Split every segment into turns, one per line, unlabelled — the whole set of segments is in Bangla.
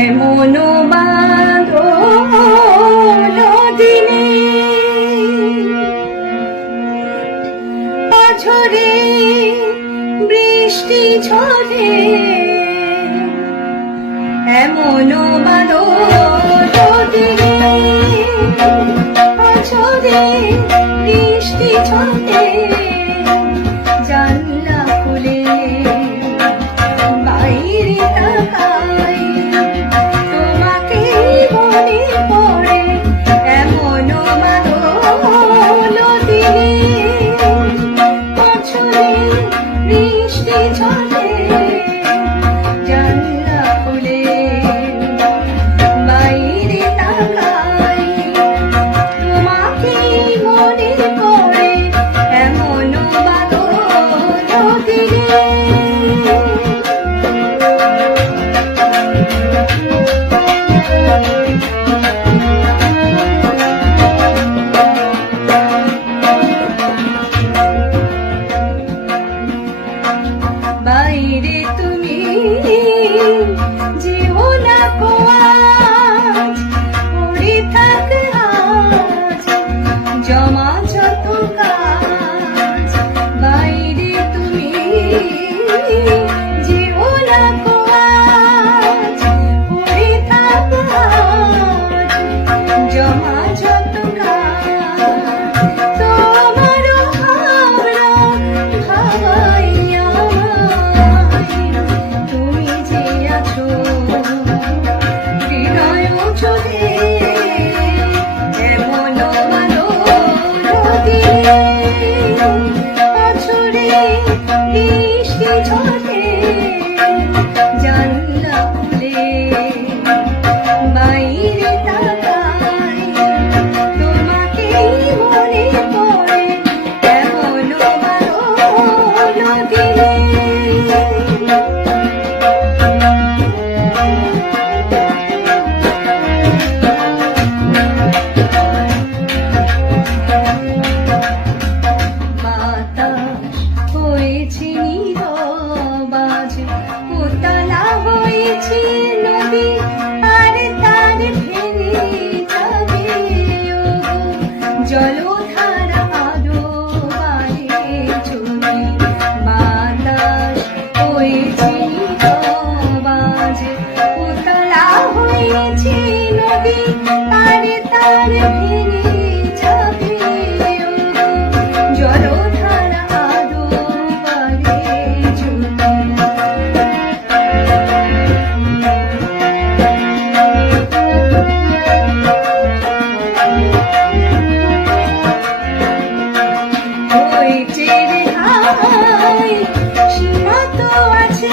এমন দিনে বৃষ্টি ঝরে এমন বাদো রে তুমি যেও না কোয়াজ পড়ে থাক আজ জমা যত কাজ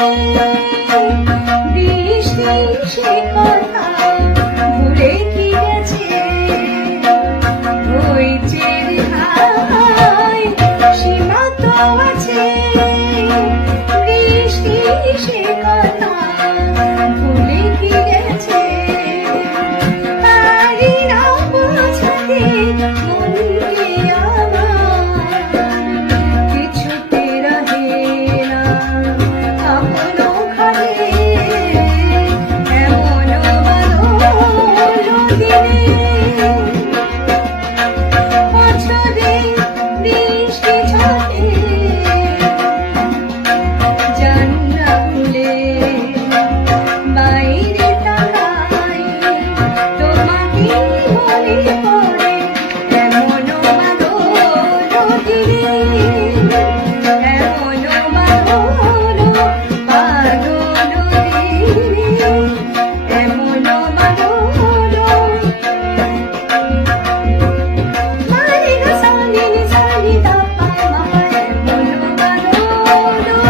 Thank you.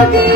again.